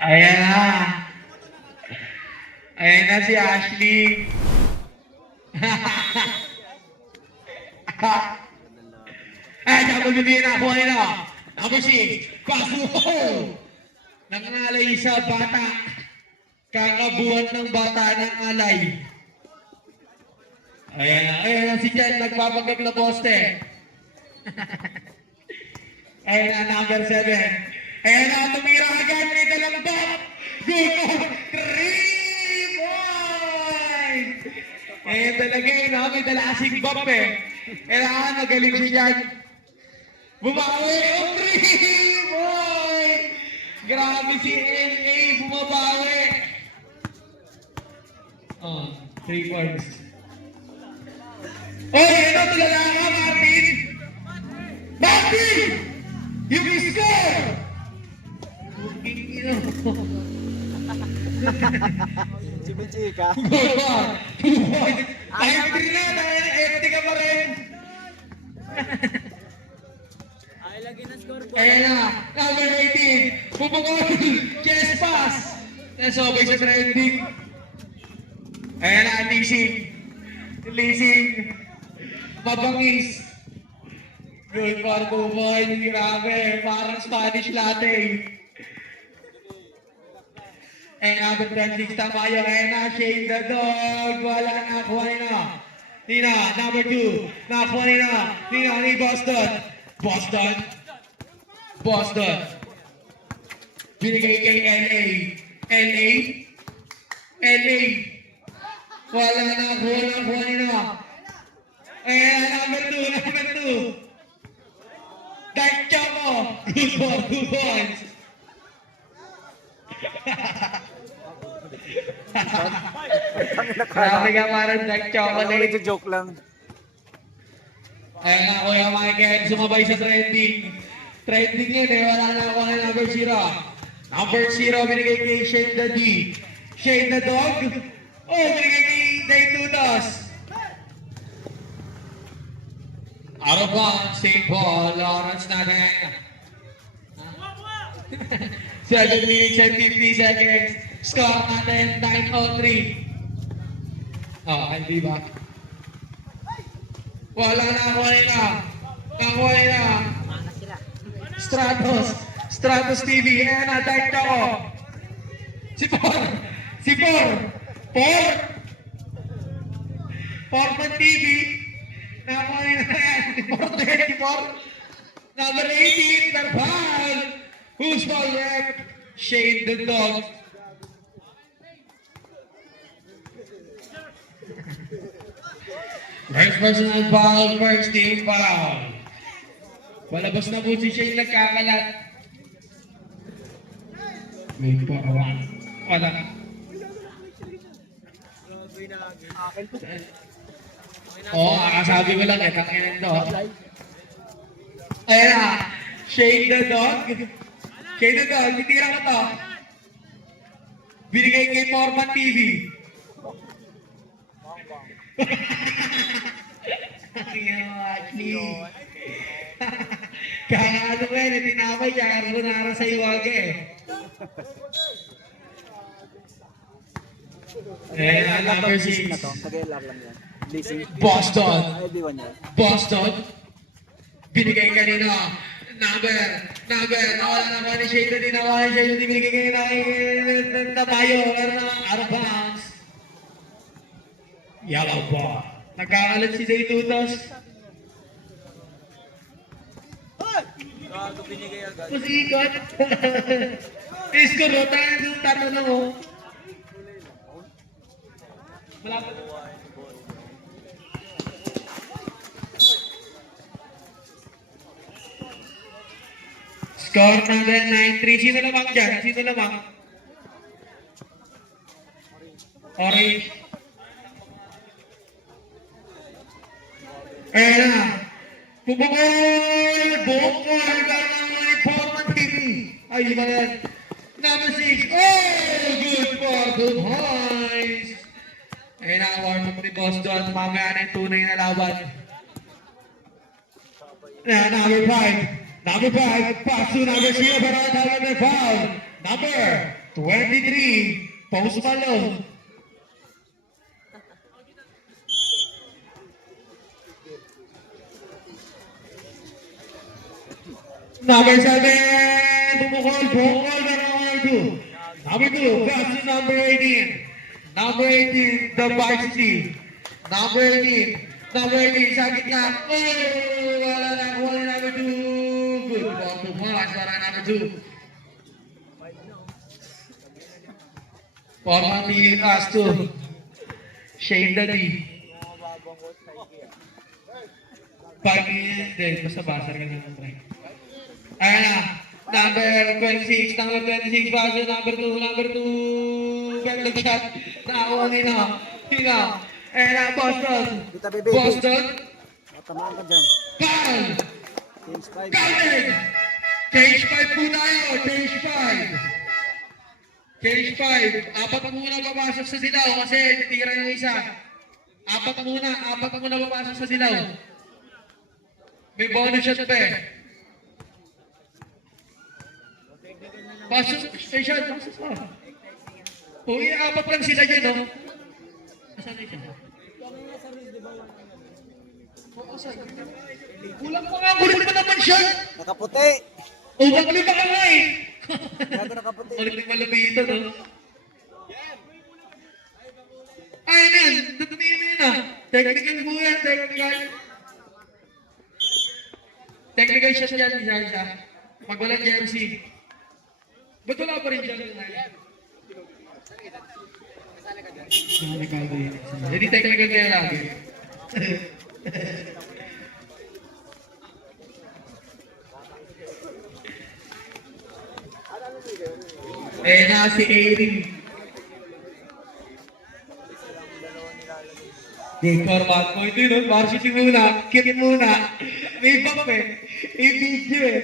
Ayan na. Ayan na si Ashley. Double bibigyan na ako na. Number 6, Pasuko. Nangalay sa bata. Kakabuhan ng bata ng alay. Ayan na si Jen, nagpapagag na poste. Ayan na, number 7. Ayan na, tumira agad, may dalang bot. Good, 3 points! Ayan talaga yun, may dala asing bop eh. Kailangan magaling siya dyan. Bumawi, 3 points! Grabe si LA, bumabawi. 3 points. Oh, yan ang tulala ka, Martin! Martin! You can score! Si Bichika. Good one! 2 points! Time 3 na, empty ka pa rin! Ay, lagi na score po. Ayan na, number 18, Pupukol, chest pass. Nasobay sa trending. Ayan na, leasing, mabangis. Good for 2 points, grabe, parang Spanish latte. Ayan na, number 26, Tamayo, ayan na, Shane the Dog, wala na, kuha na. Nina, number 2, nakuha na, Nina ni Boston. Boston. Binigay kay LA. Wala na, kuha na. Ayan, number 2. Dark Choco. Good points. Grabe ka parang Dark Chocolate. Joke lang. Ayan na, Kuya Michael, sumabay sa trending. Trending yun eh, wala na ako ng number 0. Number 0, binigay kay Shane the D. Shane the Dog. Oh, binigay kay Day Tutos. Araban, St. Paul, Lawrence natin. 7 minutes and 50 seconds. Score natin, 9-3. Oh, hindi ba? Wala na, nakuha na. Stratos TV, ayan na, Dark Choco. Si Portman TV, nakuha na yan, 24. Number 18, Tarbal. Who's ball rep? Shane the Dog. First personal foul, first team foul. Palabas na po si Shane nagkakalat. Wait po, wala. Oo, akasabi ko lang eh, tanginan to. Ayan na, Shane the Dog. Shane the Dog, titira ko to. Binigay kay Morman TV. Kaya ano ba yun, tinapay siya, carbonara sa iwag eh. Number 6. Pag-ilar lang yan. Leasing. Boston. Ay, B1 yan. Boston. Binigay kanina. Number. Nawala naman ni Shade. Nawala ni Shade. Binigay kanina kay Tabayo. Out of bounds. Yellow ball. Nagkakalat si Day Tutos. Gago binigay agad. Pasikat. Iskoro. Tayo na mo. Malapit. Score number 9-3. Sino lamang dyan? Orange. Ayan na. Bukol. Portman TV. Ay, iba yan. Number 6. Oh, good for 2 points. Ayan na, warm up ni Boston. Mamaya na yung tunay na laban. Ayan, number 5. Number 5, pass to number 0, but not having the foul. Number 23, Post Malone. Number 7, bumukol, pero number 2, pass to number 18. Number 18, the varsity. Number 18, sa gitna. Oh, wala na, wala number 2. Good ball to pass para number 2. Former ni Asto. Shane Daddy. Basta basar ka na ng try. Ayan na. Number 26, pass to number 2. Backlog shot. Nakakuha nila. Ayan na, Boston. Kita, bebe. Boston. Matamaan ka dyan. Foul. Change 5. Counted. Change 5 po tayo. Change 5. Apat na muna papasok sa dilaw kasi titira yung isa. Apat na muna papasok sa dilaw. May bonus shot pa eh. Pasok, station, pasok mo. Uy, apat lang sila dyan, no? Asan na siya? Kulang pa nga, kulit pa naman siya. Nakaputi. Magli pa ka nga eh. Kaya ito nakaputi. Ulit malabito, no? Ayun yan, tutumingin mo yun ah. Technical po yan, Technical shot yan, isa. Pag walang jersey. Ba't wala pa rin siya? Hindi technical kaya lagi. Na si Airing. Good format mo ito, no? Varsity muna, kit muna. May bump eh. May video eh.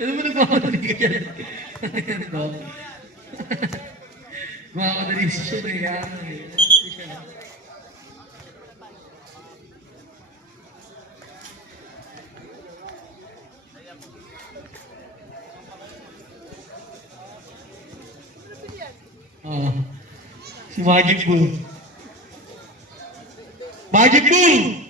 Ano mo nagmamadali ka dyan? Mamadali siya na yan. Oh, si Magic Bull. Magic Bull!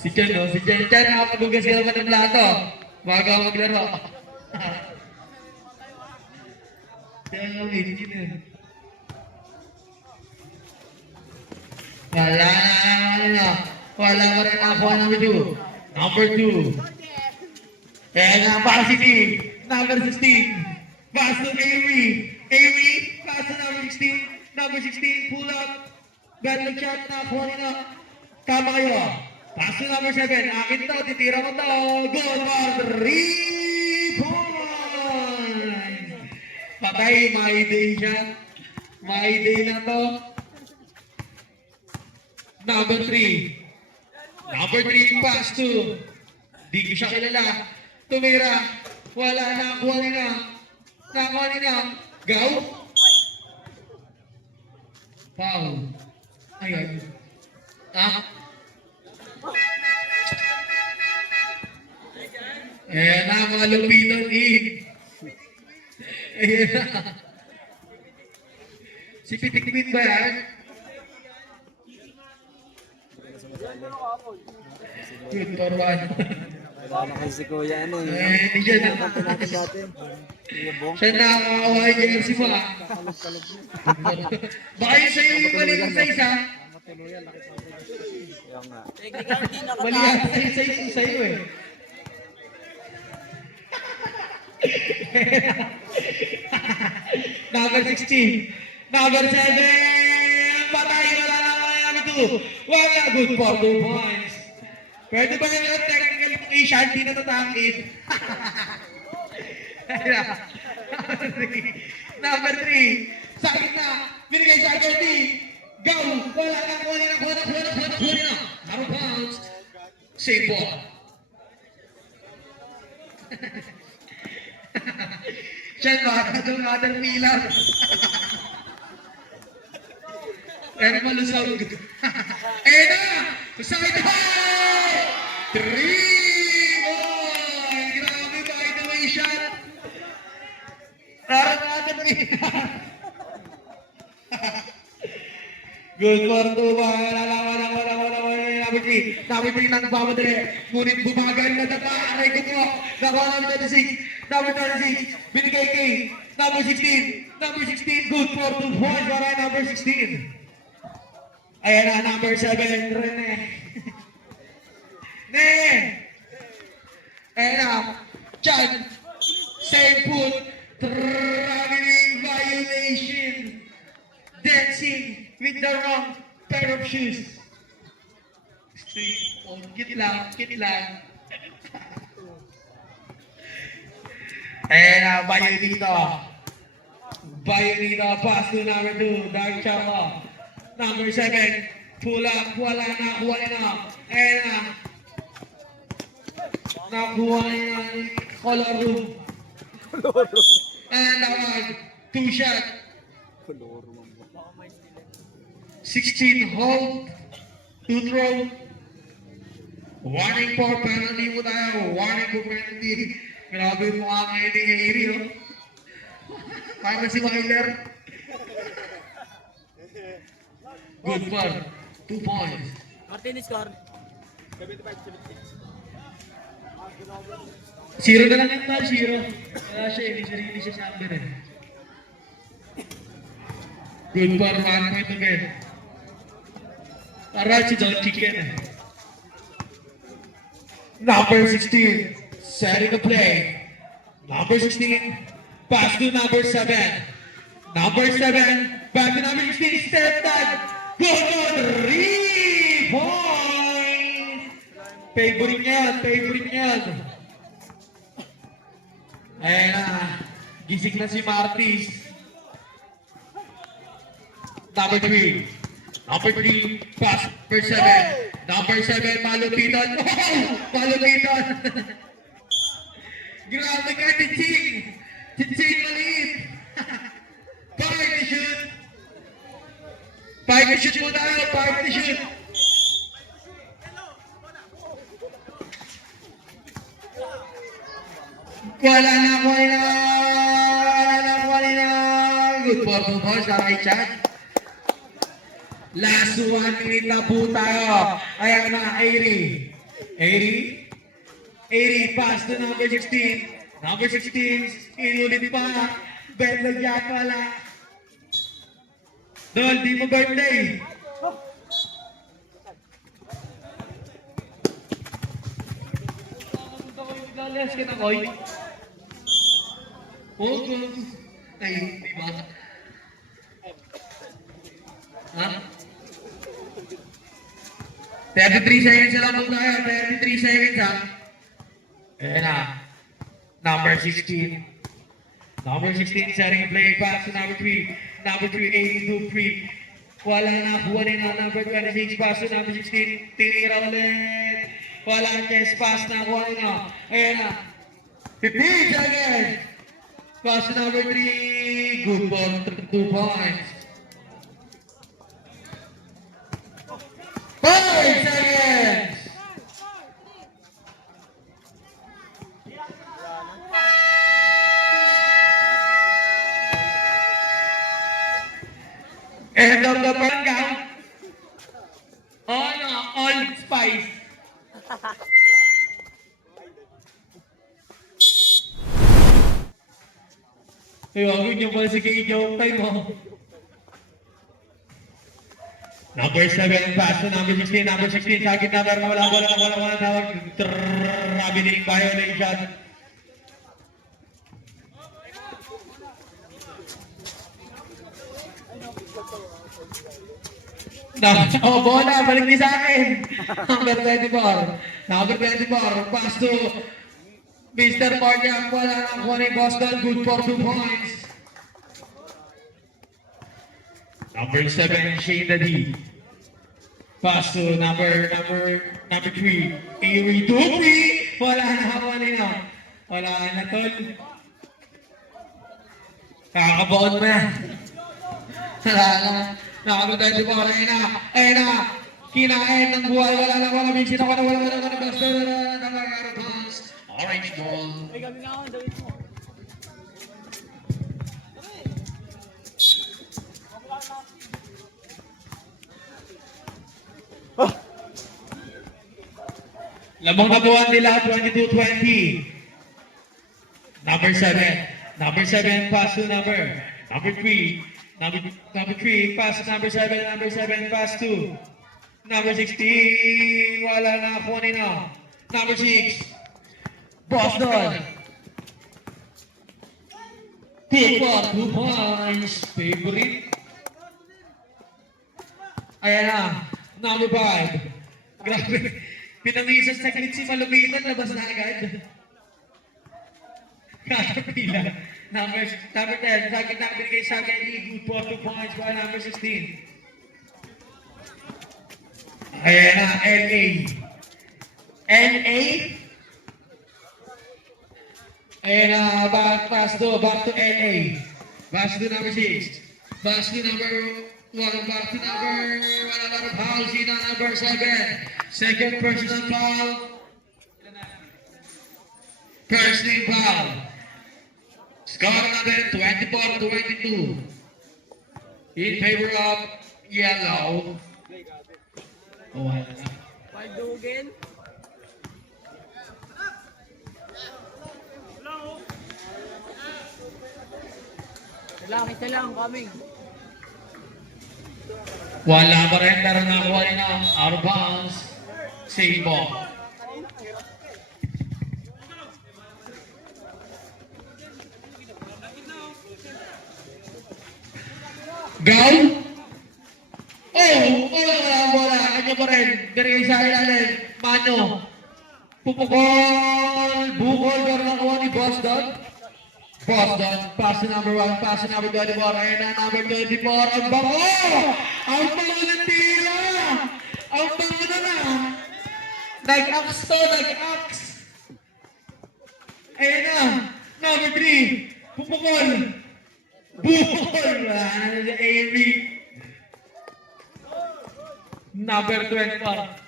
Si Chen, no? Si Chen, nakapagugas ka naman ng plato bago ako maglaro. Chen, hindi na. Wala pa rin ako number 2. Number 2. And varsity, number 16. Pass to Avery. Pass to number 16. Number 16, pull up. Battle shot na, kuha nila. Tama kayo. Pass to number 7. Akin to, titira ko to. Goal for 3 points. Patay, my day siya. My day na to. Number 3. Number 3, pass to. Di ko siya kilala. Tumira. Wala na, kuha nila. Nakuha nila. Gaw. Foul. Ayan. Ayan na, mga lupitong in. Ayan na. Si Pitik Queen ba yan? Good for one. Wala na kasi si Kuya ano eh. Hindi siya na. Kanta natin dati. Kuya Bong. Siya nakakawa yung jersey mo ha. Baka yun sa'yo yung mali ng size ha. Kaya nga. Mali yata yung size yung sa'yo eh. Number 16. Number 7. Patay na lang ang ito. Wala. Good for 2 points. Pwede ba yung technical location? Di na tatakit. Number 3. Sa gitna. Binigay sa Agarty. Go. Wala na. Kuha na. Out of bounds. Save ball. Diyan baka doon Caterpillar. Pero malusog. Ayan na! Side high! 3 boy! Grabe by the way shot. Parang Caterpillar. Good for 2 ba? Number 3 na nagpapadali. Ngunit bumagal na data. Aray ko po. Nakuha number 36. Number 36. Binigay kay number 16. Number 16. Good for 2 points para number 16. Ayan na, number 7. Rene. Ne. Ayan na. Chan. Same put. Traveling violation. Dancing with the wrong pair of shoes. Oh, kit lang. Ayan na, bayo dito. Pass to number 2, Dark Chapa. Number 7, pull up, wala na, kuha na. Ayan na. Nakuha na yung color room. And naman, 2 shot. 16 hold, 2 throw. Warning for penalty mo tayo. Warning for penalty. Grabe mo ang Eri, oh. Para si Myler. Good for 2 points. Martinez score. 0 na lang yung ball, 0. Wala siya, hindi siya number eh. Good for 1 point again. Para si Don Chicken eh. Number 16, setting the play. Number 16, pass to number 7. Number 7, back to number 16, step back. Good for 3 points. Favorite niyan. Ayan na, gising na si Martis. Number 3, pass number 7. Number 7, malupitan. Oh! Malupitan. Grabe ka, Chiching. Chiching maliit. Park to shoot. Park to shoot mo tayo. Park to shoot. Wala na. Good for 2 balls. Daray chat. Last 1 minute na po tayo. Ayan na, Eri, pass to number 16. Number 16, inulit pa. Ben Lagya pala. Dol, di mo birthday. Naglalas ka na, Koy. Oo, ay, di ba? Ha? 33 seconds lang po tayo. 33 seconds ha. Ayan na. Number 16. Number 16 setting play pass to number 3. Number 3, 82-3. Wala na. Buwan na. Number 26 pass to number 16. Tinira ulit. Wala na. Chest pass na. Buwan na. Ayan na. 15 seconds. Pass to number 3. Good ball. 2 points. 5 seconds! End of the first count. All spice. Huwag niyo pala si K-Joke time mo. Number 7, pass to number 16. Number 16, sakit na, pero wala tawag. Traveling violation. Bola, balik niya sa akin. Number 24. Number 24, pass to Mr. Parjak. Wala na kuha ni Boston. Good for 2 points. Number 7, Shane Dadi. Pass to number 3, Avery Dupree. Wala na kuha nila. Wala na tol. Kakabaon mo yan. Wala na. Nakakabot di ba? Ayun na. Kinain ng buhay. Wala na. Wala minsin ako na. Wala. Basta na. Nakakaroons. Orange ball. Lamang na buwan nila, 22-20. Number 7. Number 7, pass to number 3. Number 3, pass to number 7. Number 7, pass to number 16. Wala na ako nila. Number 6, Boston. Take for 2 points. Favorite. Ayan na. Number 5. Grabe. Pinangisan sa glit si Malumitan. Labas na agad. Kakapila. Number 10. Sakit na binigay sa akin. Good for 2 points by number 16. Ayan na. LA. LA. Ayan na. Back to LA. Pass to number 6. Pass to number 1. Back to number foul. Sino number 7. Second personal foul. Personal foul. Score natin 24-22. In favor of yellow. Oh, wala na. Pagdugin. Ito lang, coming. Wala pa rin, pero nakuha rin ang out of bounds. Save ball. Go! Wala ang bola. Kanya pa rin. Dirigay sa ilalim. Mano. Pupukol. Bukol. Pero nakuha ni Boston. Pass to number 1. Pass to number 24. Ayan na, number 24. Ang bango! Ang bango ng tira! Ang bango na! Nag-axe to. Ayan na. Number 3. Pupukol. Bukol! Ano sa AB? Number 24.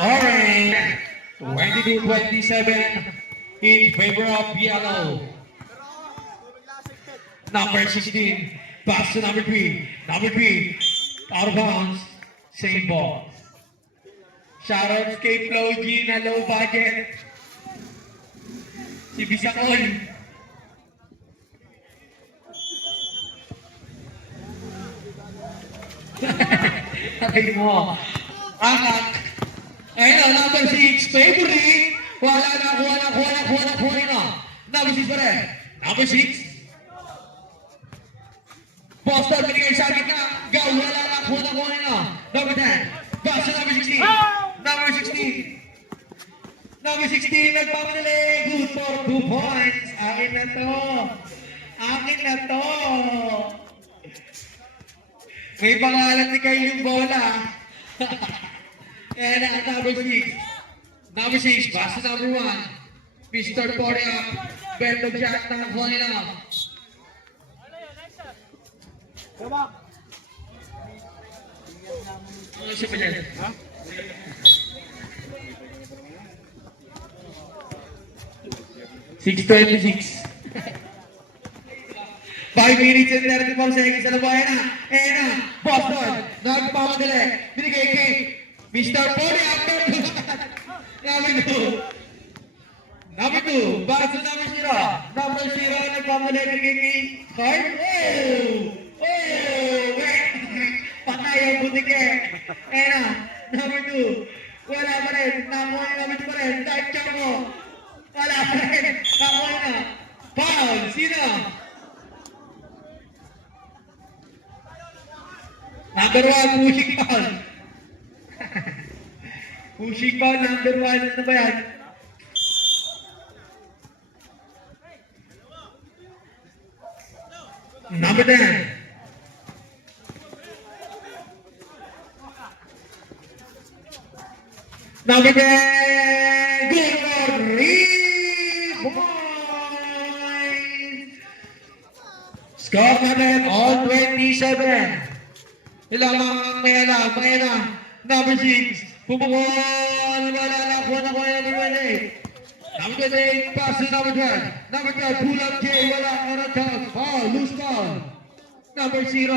Orange. 22-27 in favor of yellow. Number 16. Pass to number 3. Number 3. Out of bounds. Same ball. Shoutout kay Flo G na low budget. Si Bisacol. Ay mo. Angak. Ayun, number 6. Favorite. Wala na. Number 6 pa rin. Number 6. Boston, binigay sa akin na. Go. Wala na. Number 10. Pass to number 16. Number 16. Number 16, nagpapadali. Good for 2 points. Akin na to. May pangalan ni Kyle yung bola. And number 6. Number 6, pass to number 1. Mr. Poria. Bendog shot na nakuha nila. Ano siya pa dyan? 6:26. 5 minutes and 34 seconds sa labayan na. Ayan na, Boston. Nagpapadali. Binigay kay Mr. Poli after number 2. Number 2. Back to number 0. Number 0. Nagpapadali. Binigay kay Carl. Wait. Patay ang butik eh. Ayan na, number 2. Wala pa rin. Nakuha yung number 2 pa rin. Dahil check mo. Wala pa rin. Nakuha na. Foul. Sino? Number 1, pushing ball. Pushing ball, number 1. Ano ba yan? Number 10. Number 10, good for 3 points. Score natin on 27. Ilang may alam. Number 6, pumukol, wala na ako na number 28. Number 28, pass to number 12. Number 12, pull up J, wala ka na chance. Foul, loose ball. Number 0.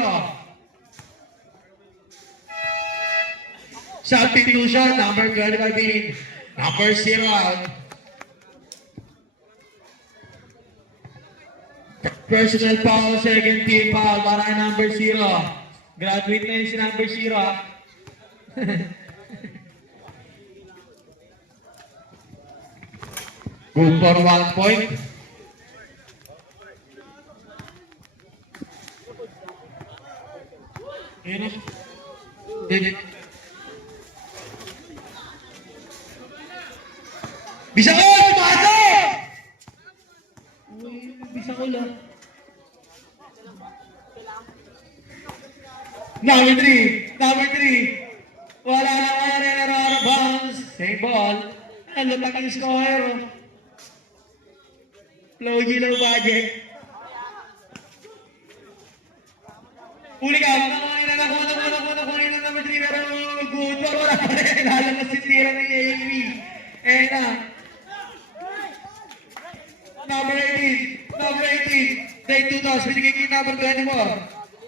Substitution, number 25 in. Number 0 out. Personal foul, second team foul para kay number 0. Graduate na yun si number 0. Good for 1 point. Ayun o. Bisa ko! Pumasok! Uy, bisa ko lang. Number 3. Wala na kaya rin out of bounds. Same ball. Ang lutang yung score. Logi low budget. Uli ka. Nakunin na number 3. Pero good ball. Wala pa rin. Lalang na tira ng AAV. Eh na. Number 18. Take 2 toss. Binigay kay number 24.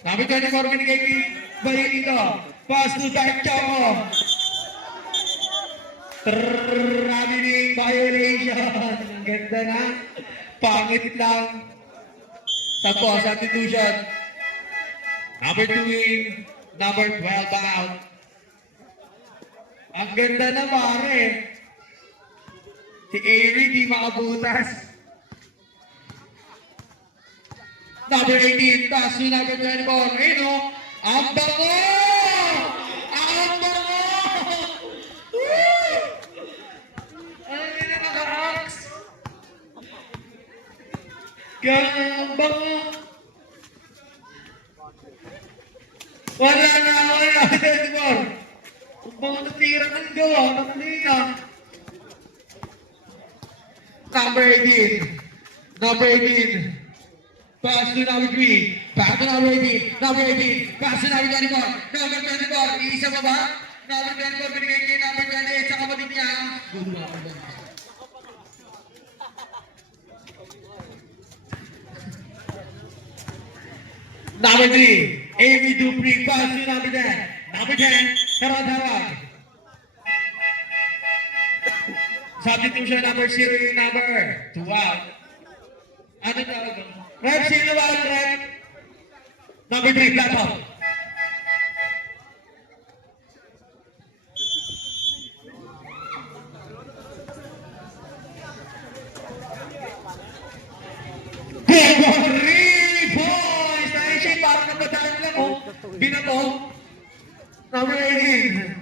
Number 24 binigay kay Bayinito. Pass to Dark Choco. Tramining violation. Ang ganda na. Pangit lang. Substitution. Number 2 in. Number 12 out. Ang ganda na pare. Si Avery di makabutas. Number 18, pass to number 24. Ayun o, ang bango! Ang bango! Woo! Ang ina naka-axe. Ang bango! Wala na, 24. Ang bango na tira ng gawa, ng lina. Number 18. Pass to number 3. Pass to number 18. Pass to number 24. Number 24. Iisa pa ba? Number 24. Binigay kay number 28 sa kapatid niya. Good one. Number 3. Amy Dupree. Pass to number 10. Number 10. Harad. Substitution number 0 yung number 2 out. Ano tawag? Rep, sino ba ang rep? Number 3, flat out. Good for 3 points! Naisip, parang napadaan lang, oh. Binato. Number 18.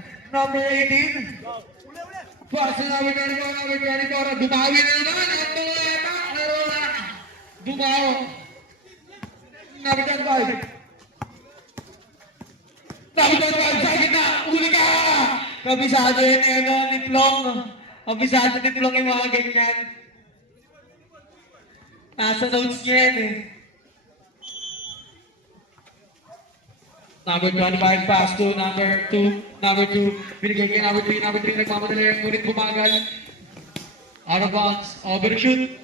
Pass to number 24. Dumawi na naman. Ang mga yata. Dumaw. Number 25. Sakit na. Uli ka. Kabisado yun ni Plong. Kabisado ni Plong yung mga ganyan. Nasa notes niya yan eh. Number 25 pass to number 2. Binigay kay number 3. Nagmamadali. Ngunit bumagal. Out of bounds. Overshoot.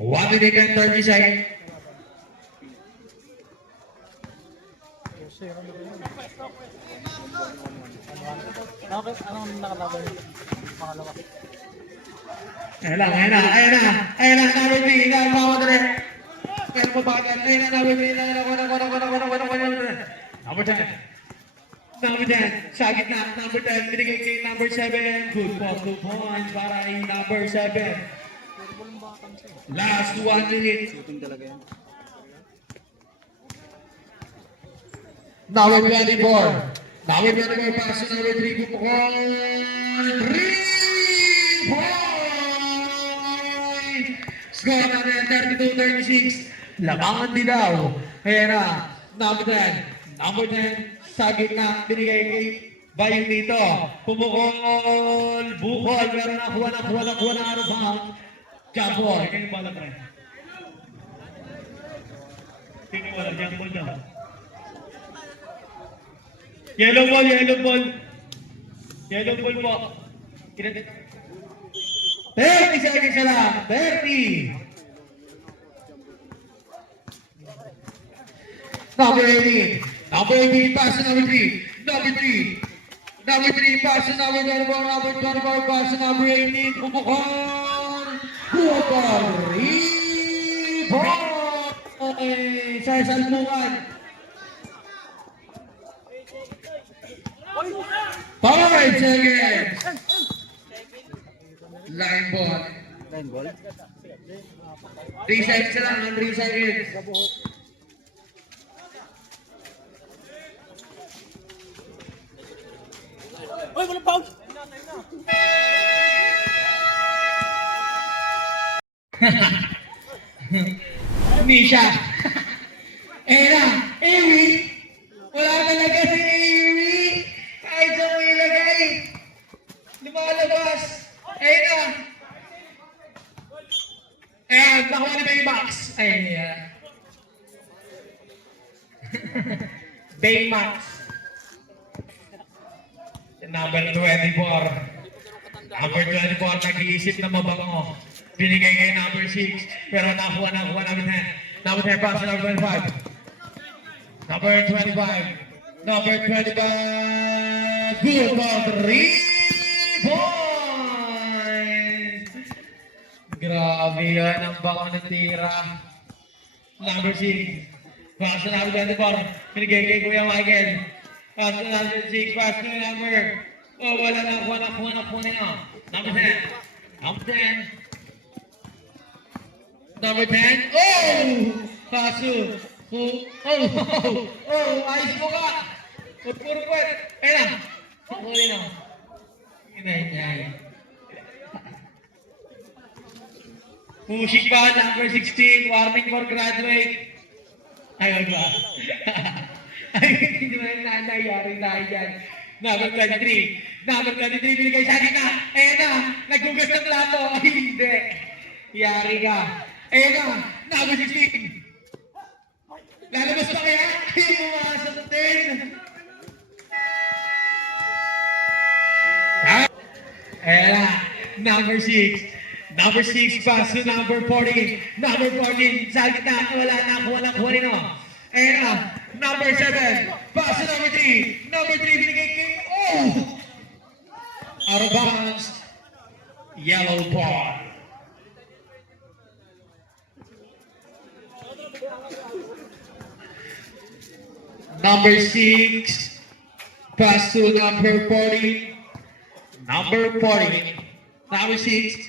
1 minute and 30 seconds. Bakit? Anong nakalaban? Pangalawa. Ayan na. Number 3. Nagmamadali. Pero mabagal. Ayun na, number 3. Number 10. Sa gitna. Number 10. Binigay kay number 7. Good for 2 points para kay number 7. Last 1 minute. Number 24. Pass to number 3. Bukol. 3 points. Score natin 32-36. Labangan dilaw. Kaya na. Number 10. Sa gitna. Binigay kay Bayong dito. Pumukol. Bukol. Meron nakuha na out of bounds. Jump ball. Ikaw yung bala, pre. Tingnan mo lang. Jump ball daw. Yellow ball. Yellow ball. Yellow ball po. 30 seconds na lang. 30. Number 18. Number 18, pass to number 3. Number 3. Number 3, pass to number 24. Number 24, pass to number 18. Pumukon. Pumukon. Rebound. Sa salpungan. 5 seconds. Line ball. Line ball. 3 seconds na lang. 3 seconds. Oy, walang foul! Misha. Era. Ewi. Wala talaga si Ewi. Kahit sa mo ilagay. Lumalabas. Ayun na. Ayan, nakuha ni Baymax. Ayan. Baymax. Number 24. Number 24, nag-iisip na mabango. Binigay kay number 6. Pero nakuha number 10. Number 10 pass to number 25. Number 25. Number 25. Good ball. 3 points. Grabe yan. Ang baka ng tira. Number 6. Pass to number 24. Binigay kay Kuya Michael. Pass to number 6. Pass to number. Oh, wala na. Nakuha na. Number 10. Number 10. Number 10. Oh! Paso. Oh, ayos mo ka. Puro puwet. Ayun na. Pakuli na. Inay. Pushing pa, number 16. Warming for graduate. Ayun ba? Ayun, hindi mo yung nangyayari tayo dyan. Number 23. Number 23, binigay sa akin na. Ayun na. Naggugas ng plato. Ay, hindi. Yari ka. Ayun na. Number 16. Lalabas pa kaya? Ay, bumasok sa 10. Ayun na. Number 6. Number 6 pass to number 14. Number 14. Sa gitna. Wala na. Kuha rin o. Ayun na. Number 7. Pass to number 3. Number 3 binigay kay... Oh! Out of bounds. Yellow ball. Number 6. Pass to number 14. Number 14. Number 6.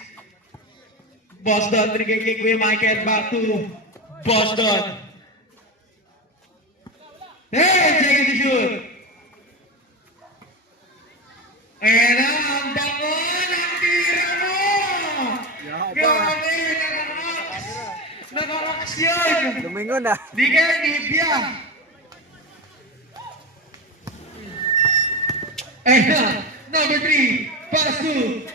Boston. Binigay kay Kuya Michael. Back to Boston. 10 seconds to shoot. Ayan na, ang bango ng tira mo! Grabe, nakarax yun! Lumingon na. Di ka Libya! Ayan na, number 3, pass to.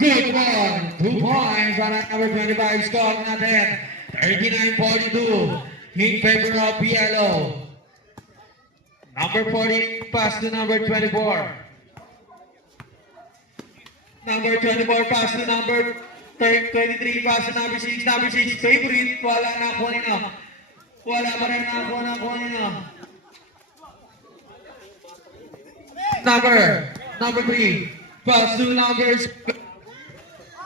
Good one, 2 points on number 25, score natin. 39-42, in favor of yellow. Number 14, pass to number 24. Number 24, pass to number 23, pass to number 6. Number 6, favorite. Wala na ako nila. Wala pa rin na ako nila. Number 3, pass to numbers.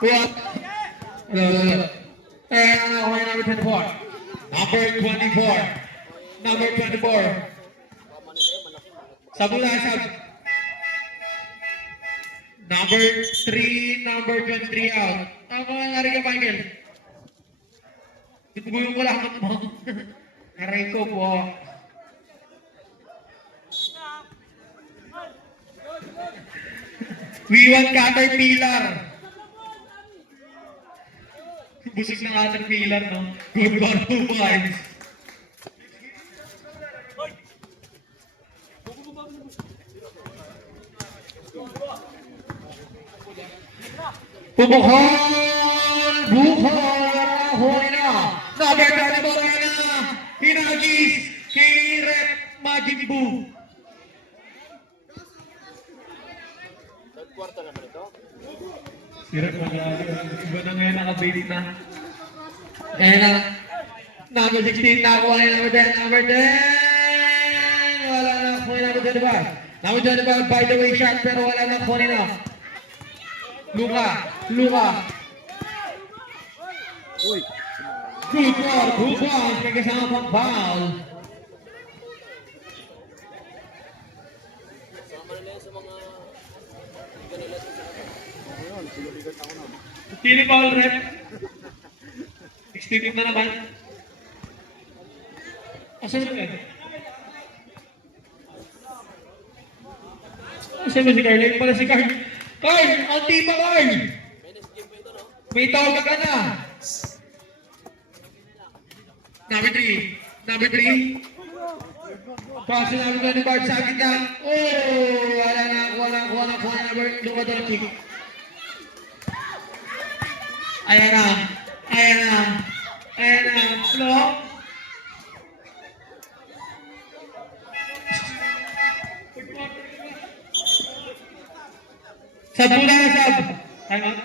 What? And ako yung number 24. Number 24. Sabula, Number 3, number 23 out. Ang mga nari ka, Michael. Itugulong ko lahat mo. Aray ko po. We want Caterpillar. Busik ng Caterpillar, no? Good for 2 points. Pumukol! Bukol! Huli na! Nabenta na ba na? Hinagis! Kay Rep Majin Buu! Si Rep Majin, iba na ngayon nakabait na. Ayan na. Number 16 nakuha ni number 10. Number 10! Wala na po ni number 25. Number 25, by the way, shot, pero wala na po nila. Luka. Uy. Good ball. Nagkasama pang foul. Sino foul, Rep? 16 na naman. Asan na yan? Asan ba si Carl? Ayun pala si Carl. Carl! Ang tipa, Carl! May tawag ka na. Number 3. Pass na namin ni Bart sa gitna. Oh! Wala na. Luka Doncic. Ayan na. Block. Sab muna na, sab. Time out.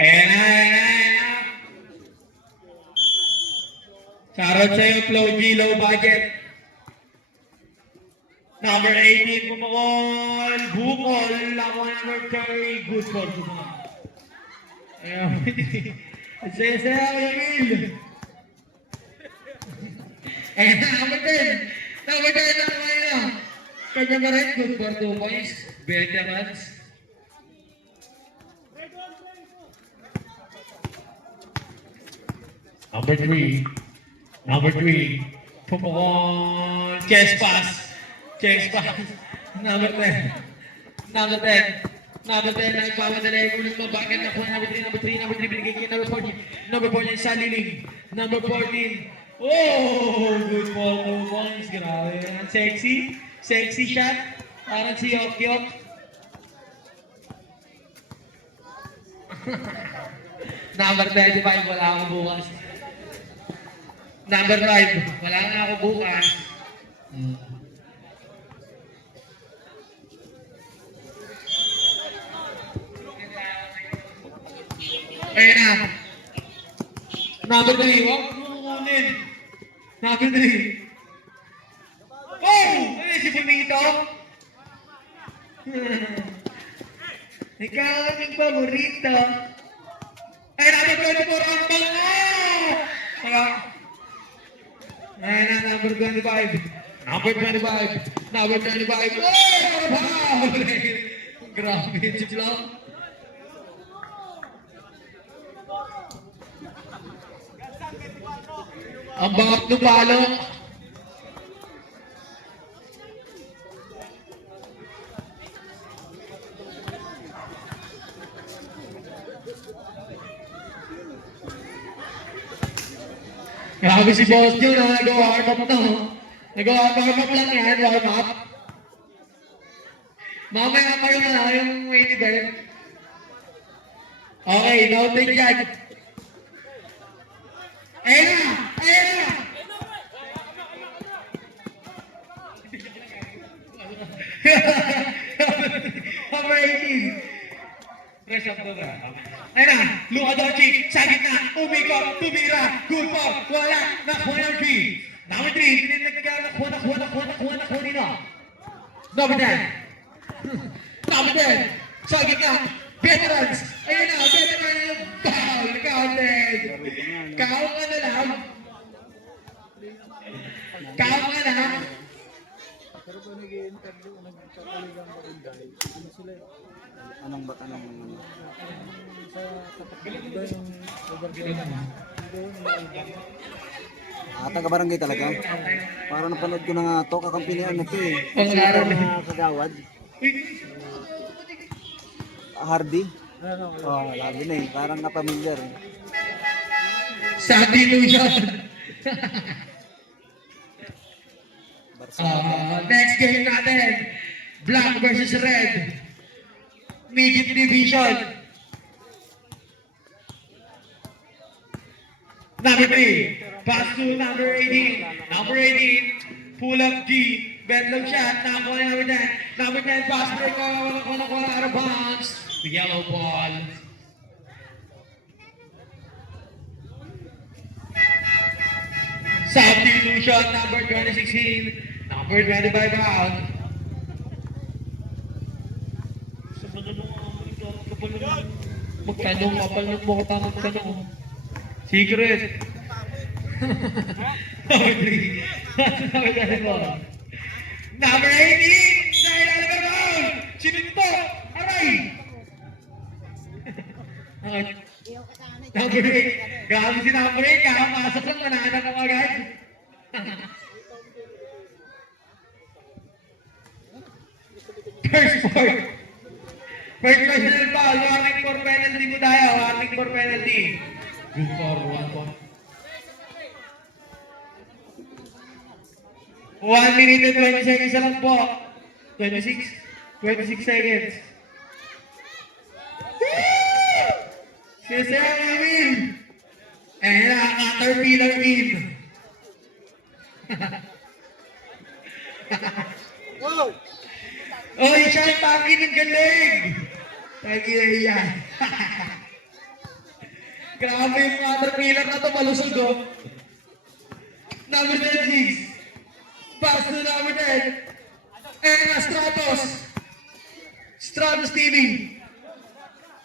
Ayan na. Shoutout sa'yo, Flow G, low budget. Number 18, Pumukol, Bukol, ako number 30, good call, Pumukol. Ayan, saya-saya ako yung il. Ayan, number 10 na kayo. Kanya ba rin, good for 2 points, veterans. Number 3, Pumukol, chest pass. Number 10, nagpapadala yung ulit mo. Bakit ako number 3, binigay kay number 14. Number 14, Saliling. Number 14. Oh, good ball, 2 points. Grabe. Ang sexy shot. Parang si Yok. Number 25, wala ako bukas. Number 5, wala na ako bukas. Ayan na. Number 3. Huwag mo kukunin. Number 3. Oh! Ayan si Bonito. Ikaw ang aming paborito. Ayan na, number 24. Ang bango! Ayan na, number 25. Number 25. Oh! Wow! Grabe, chip lang. Ang bangat ng palo. Grabe si boss nyo na nag-warm up na. Nag-warm up lang yan, warm up. Mamaya kayo na yung main event. Okay, noted yan. Ayan na! Number 18. Press up to that. Ayan na! Luka Doncic sa gitna. Umikot, tumira. Good ball. Wala. Nakuha ng 3. Number 3. Nakuha nino. Number 10. Number 10. Sa gitna. Veterans. Ayan na. Veterans. Foul. Counted. Kaon ka na lang. Pero kung nag-i-interview, nagkakaligang pa rin guys. Ano sila eh? Anong bata ng mga sa kapatid ba yung overflow naman? Taga-barangay talaga. Para napanood ko na nga to, kakampilihan na to eh. Pangarap. Kagawad. Hardy. Oo, lagi na eh. Parang napamilyar eh. Substitution. Barcelona. Next game natin, Black versus Red. Midget Division. Number 3, pass to number 18. Number 18, pull up G. Bedlam shot, nakakuha ni number 10. Number 10, pass break, nakuha out of bounds. The yellow ball. Substitution, number 2016. Number 25 out. Magtanong, kapalong mo ko pa magtanong. Secret. Number 3. Number 24. Number 18. Dahil Oliver Brown. Sinito. Aray. Number 8. Grabe si number 8. Kakapasok lang, manana ka agad. First fourth. First personal foul. Warning for penalty mo tayo. Warning for penalty. Good for 1 point. 1 minute and 20 seconds na lang po. 26? 26 seconds. Sisaya na win. Eh na, Caterpillar win. Wow! Oy, siya ang pangin ng galing. Tagi yan. Grabe yung Caterpillar na to, malusog oh. Number 26. Pass to number 10. And Stratos. Stratos TV.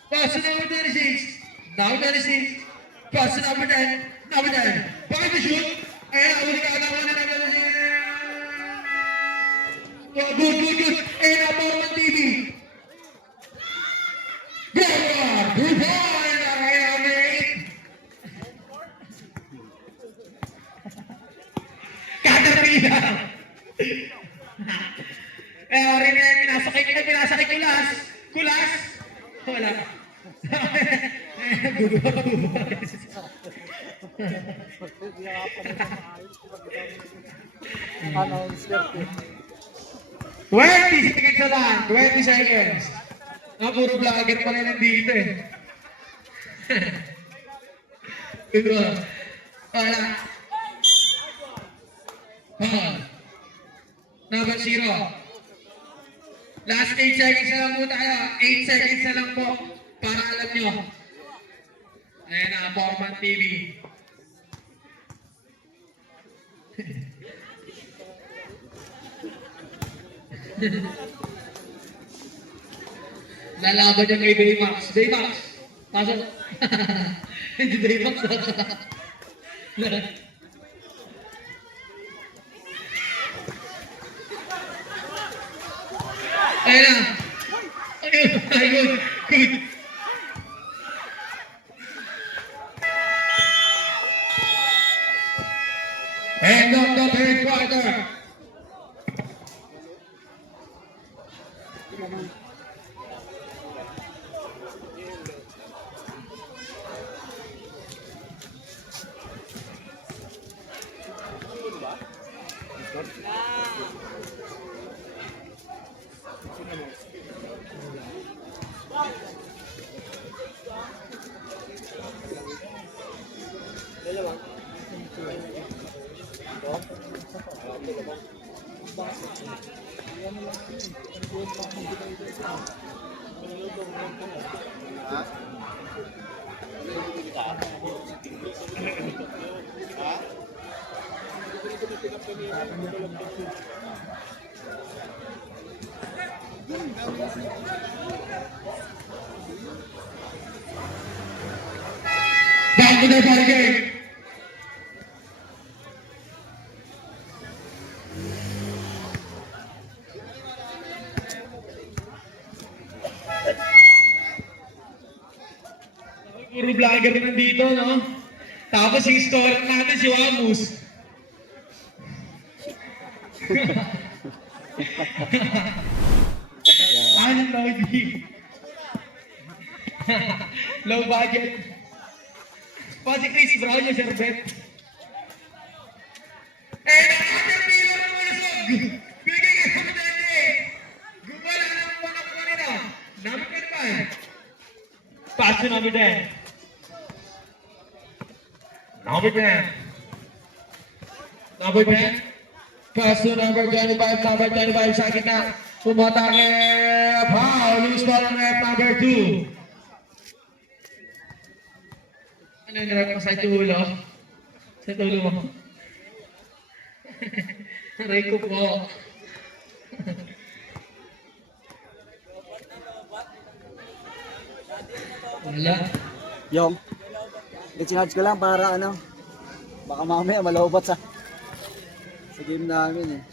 Pass to number 26. Number 26. Pass to number 10. Number 10. Bakit na shoot? Ayan, huli ka na number 26. Oh, good. And Borman TV. Good point. Caterpillar. Rin yan, pinasakay kulas. Kulas? Wala. Ano, swerte. 20 seconds na lang. 20 seconds. Puro vlogger pa rin nandito eh. Diba? Wala. Number 0. Last 8 seconds na lang po tayo. 8 seconds na lang po. Para alam nyo. Ayan na, Borman TV. Lalaban niya kay Baymax. Baymax! Pasok. Hindi Baymax. Ayun na. Ayun. Good. End of the third quarter. Back to the ball game. Puro vlogger nandito, no? Tapos yung scorer natin si Wamus. Anong Lodi? Low budget. Pa si Chris Brown yung serbet. Eh, nakakapiro na malusog. Bigay ka sa dati. Gumala ng mga kanina. Number 25. Pass to number 10. Number 10. Number 10. Pass to number 25. Number 25 sa gitna. Pumatake. Foul. Loose ball ng rep number 2. Ano yung rep mo sa tulo? Sa tulo mo? Aray ko po. Wala. Yung, i-charge ko lang para ano, baka mamaya malaubat sa game namin eh.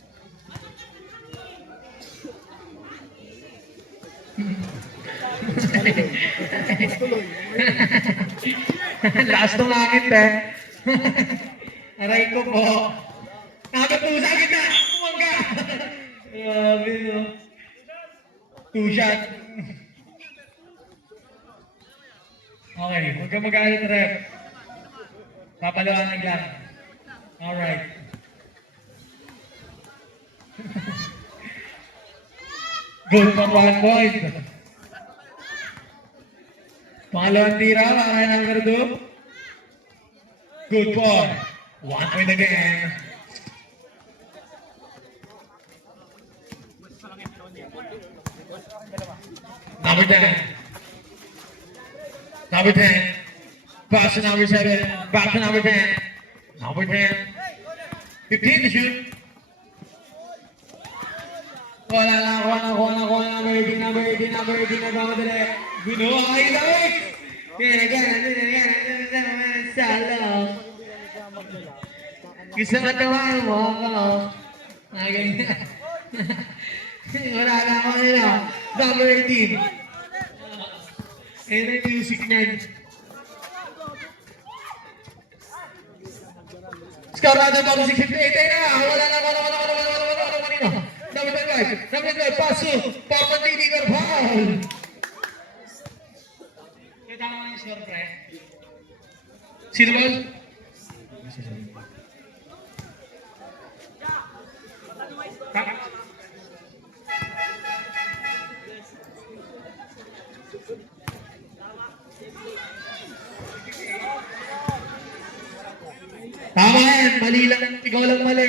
Last ng langit eh. Aray ko po. Nakatusa kita! Kumangga! Grabe no. Two shot. Okay, huwag ka mag-aalit rep. Papaliwanag lang. Alright. Good for 1 point. Pangalawang tira, mga number 2. Good for 1 point again. Number 10. Number 10. Pass to number 7. Back to number 10. Number 10. 15 to shoot. Wala na, kuha na, number 18, nagmamadali. Binuha kayo lang. Yan, salo. Gusto nga tawahan mo ako. Ganyan. Wala na ako nila. Number 18. Ayun ang music niyan. Score natin para 658. Ayun na, wala na. Number 25, paso, Papatini Carval. May tama yung score, pre. Sino ba? Tama yan, mali lang. Ikaw lang mali.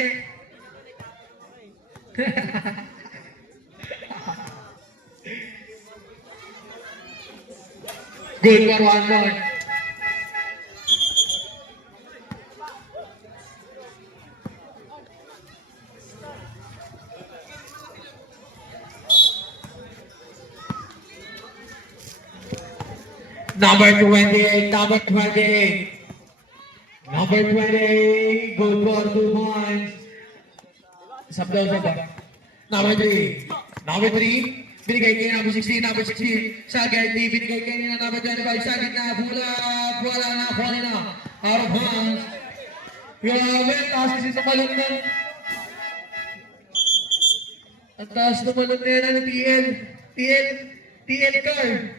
Good for 1 point. Number 28, number 28. Number 28, good for 2 points. Sabdaw. Number 3. Number 3. Binigay kayo number 16. Number 16. Sa Gertie. Binigay kayo na number 25. Sa gitna. Wala na. Kuha na. Out of bounds. Grabe. Taas kasi sa balon na. Ang taas na balon na yan. Ang TL card.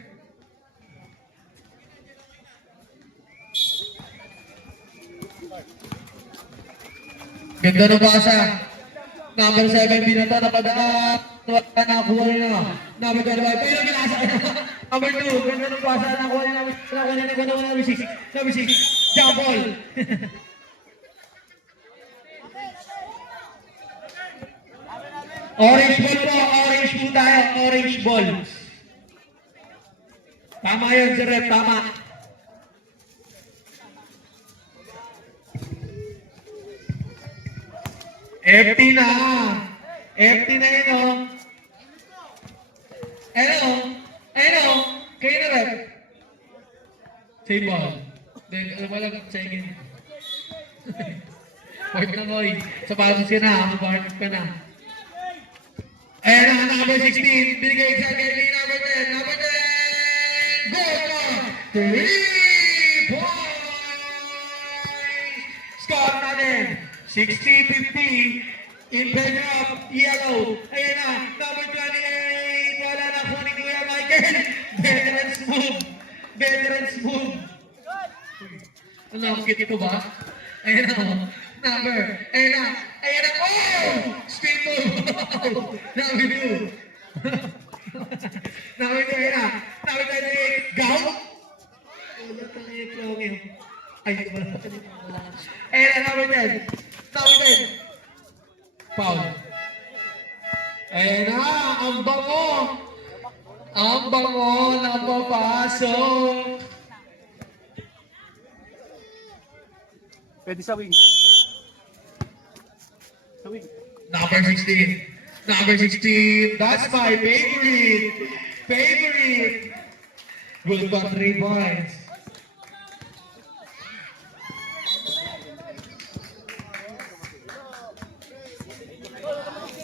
Ganda ng basa. Number 7, binato na padaan. Wala na, kuha na. Number 25, pero ginasa ka na. Number 2, ganda ng basa. Nakuha na number 6. Number 6, jump ball. Orange ball po, orange po tayo. Orange ball. Tama yun, Sir Rep, tama. FT na. FT na yun, oh. Ayun, kayo na rin. Save ball. Then, walang second. Port na mo, sapatos ka na, port ka na. Ayun na, number 16. Binigay sa Kelly, number 10. Number 10! Goal na! 3 points! Score natin. 60-50. In favor of yellow. Ayan na, number 28. Wala na po ni Kuya Michael. Veterans move. Veterans move. Ano, ang cute ito ba? Ayan na, oh. Number. Ayan na. Ayan na. Oh! Straight move. Number 2. Number 2, ayan na. Number 28. Gow. Wala ka na yung plong yun. Ay, wala ka na. Ayan na, number 10. Number 10. Foul. Ayan na, ang bango. Ang bango na papasok. Pwede sa wing. Sa wing. Number 16. Number 16. That's my favorite. Favorite. Good for 3 points.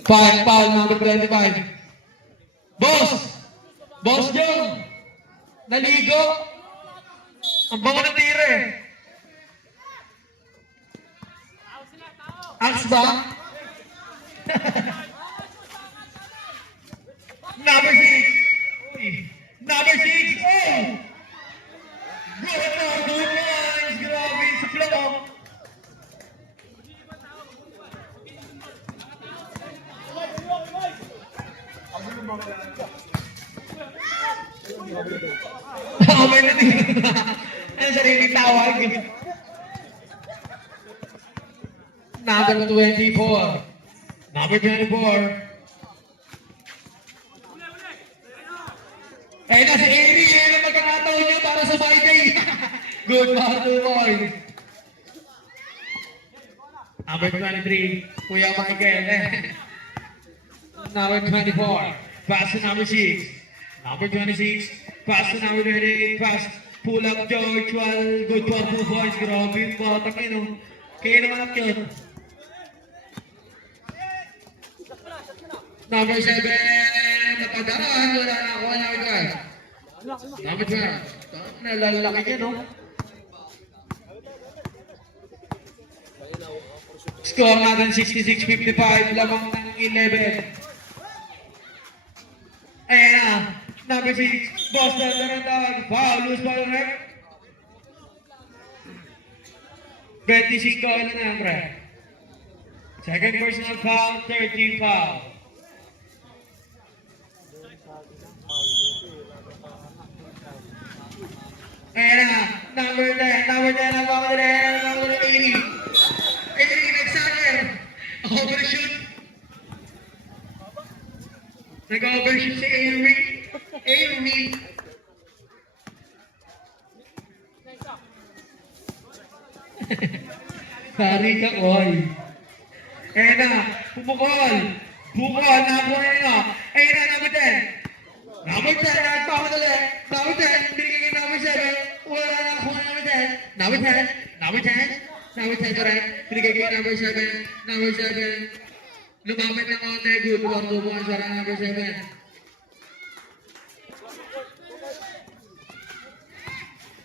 Foul, number 25. Boss! Boss Jong! Naligo! Ang bango ng tire! Axe ba? Number 6! Number 6! Oh! Good na, good ones! Grabe sa flow! May natin. Ang sariling tawag. Number 24. Number 24. Eh, nasa Amy, yan ang magkakataon niya para sa Friday. Good for 2 points. Number 23. Kuya Michael. Number 24. Pass to number 6. Number 26, pass to number 28, pass, pull up George, well, good for 2 points, grabe yung batang yun, oh. Kaya naman ang yun. Number 7, napadaan, wala na ako, number 12. Number 12, nalalaki yan, oh. Score natin 66-55, lamang ng 11. Ayan na. Number 6, boss na narandang, foul, loose ball rep. 25 na na, pre. Second personal foul, 13 foul. Ayan na, number 10, number 10, number 80. 80, nag-sucker. Overshoot. Nag-overshoot si Avery. Avery. Sorry ka, oy. Ayan na, pumukol. Bukol, nakuha na. Ayan na, number 10. Number 10, nagpapadali. Number 10, binigay yung number 7. Wala na ako number 10. Number 10, number 10. Number 10, correct. Binigay yung number 7. Number 7. Lumamit ng konti, good for 2 points para number 7.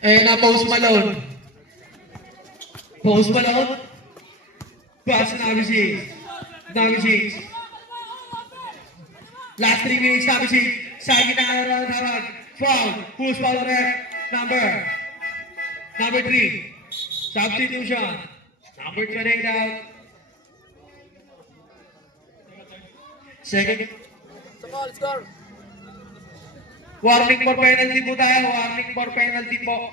Eh, na Post Malone. Post Malone. Pass to number 6. Number 6. Last 3 minutes, number 6. Sa gitna ng tawag. Foul. Who's foul rep? Number 3. Substitution. Number 28 out. Second. Score. Warning for penalty po tayo. Warning for penalty po.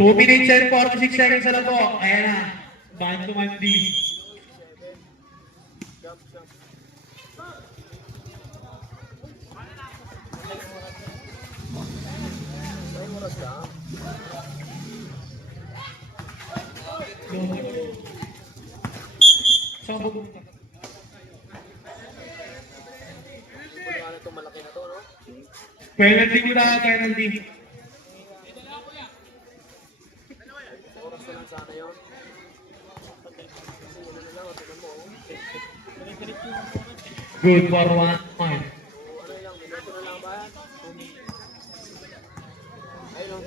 Two minutes and 46 seconds na po. Ayan na. Man to man D. Sabog mo. Ano itong malaki na to, no? Penalty mo tayo, penalty. Oras na lang sana yun. Good for 1 point. Ano lang, minuto na lang ba yan? Ayun.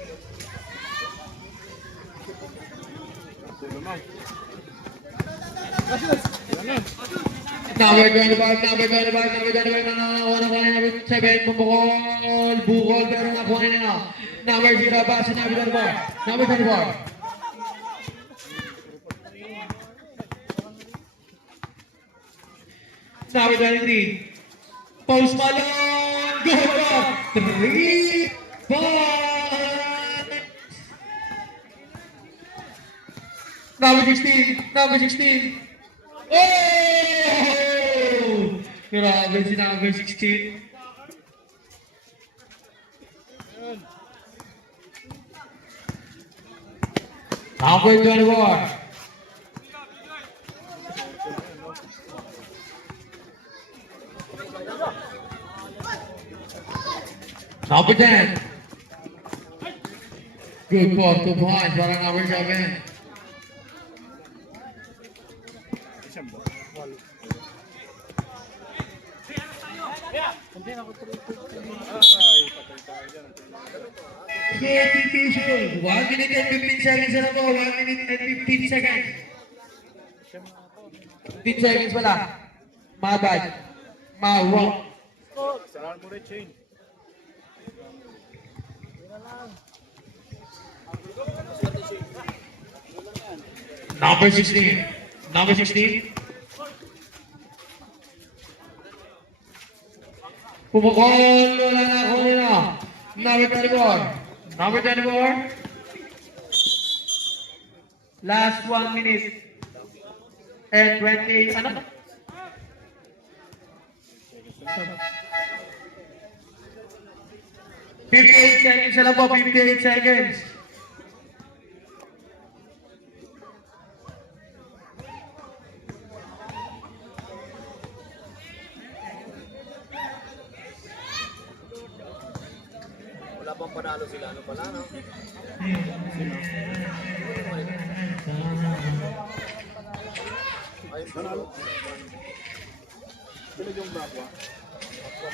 Tulungan. Number 25 na nakuha na kanina. Number 7, Bukol, pero nakuha na. Number 0, Basi, number 24. Number 24. Number 23. Post Malone, go! 3 points! Number 16. Oh! Grabe si number 16. Number 24. Number 10. Good for 2 points para number 7. Creative vision. 1 minute and 15 seconds na po. 1 minute and 15 seconds. 15 seconds wala. My bad. My wrong. Number 16. Number 16. Pumukol. Wala na ako nila. Number 24. Number 24. Last 1 minute. And 28. Ano? $58 seconds na lang po. 58 seconds. Wala pang panalo sila, ano pala, no? Ayun pala.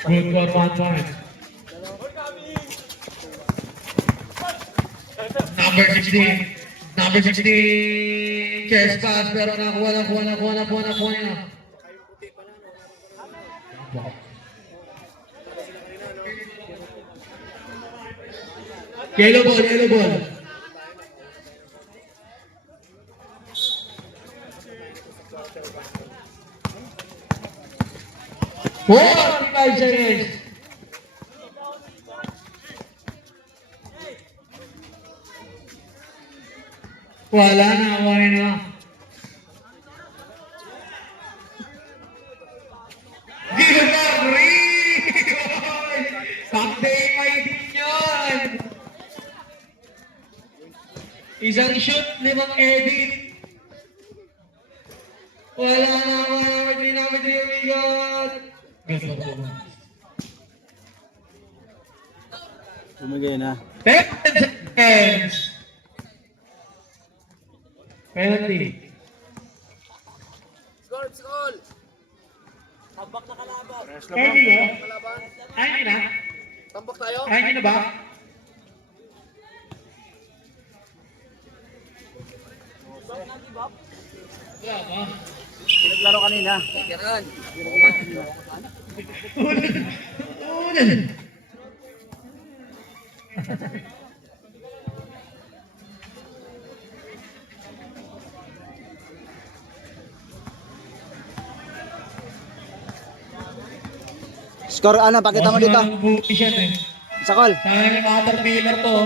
Good for 1 point. Number 16. Number 16. Chest pass pero nakuha niya. Yellow ball. Whoa, 5 seconds. Wala na. Give it up, Someday may din yun. Isang shoot, 5 edit. Wala na. Number 3, amigot. Tumigay na. 10 seconds. Penalty. Skol! Tambak na kalaban. Kaya nyo? Kalaban. Kaya nyo na? Tambak tayo? Kaya nyo na ba? Wala ba? Naglaro kanina. Kiran. Ulan. Score ano, pakita mo dito. Buti siya eh. Sa call. Kaya yung caterpillar to.